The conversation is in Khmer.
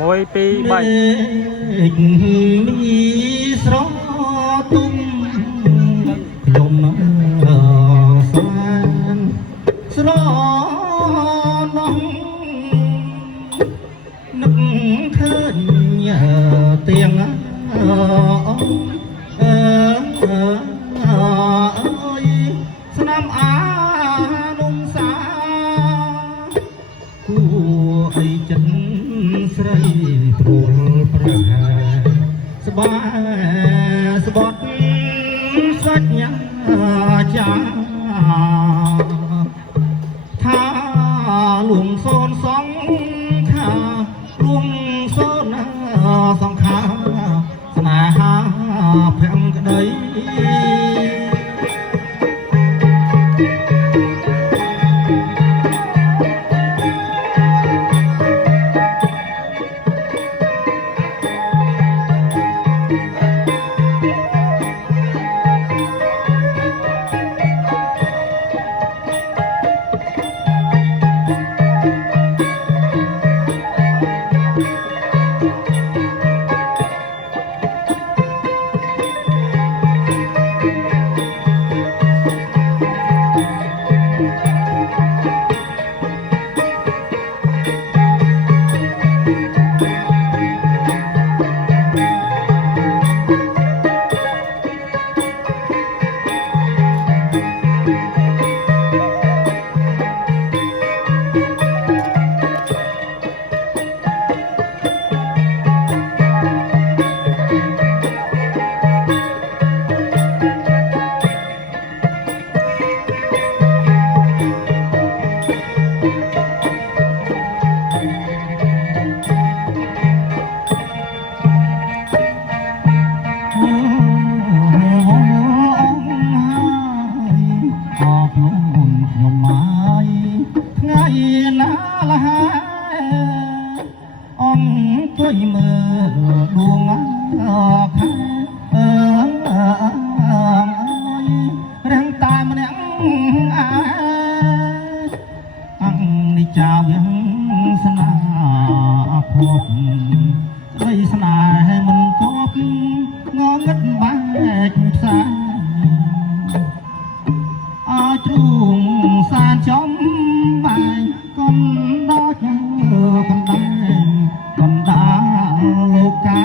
មួយពីរបីមីស្រទុំខ្ញុំស្មានស្រណងនឹកឃើញទៀងអើយស្នាមអានុសាគួរអីចិត្តស្រីព្រួលប្រហែស្បែស្បត់សាច់ញាចាថាលួងសូនសងខាលួងសូនសងខាស្នេហាភ័ងក្តីជួយមើលដួងខែរាំងតែម្នាក់អង្គនិចាវិញស្នាភពក្តីស្នេហ៍មិនគប់ងងឹតបែកផ្សាឲ្យទ្រូងសានចំបាយកុំដល់កណ្ដែងកណ្ដាលលោកកា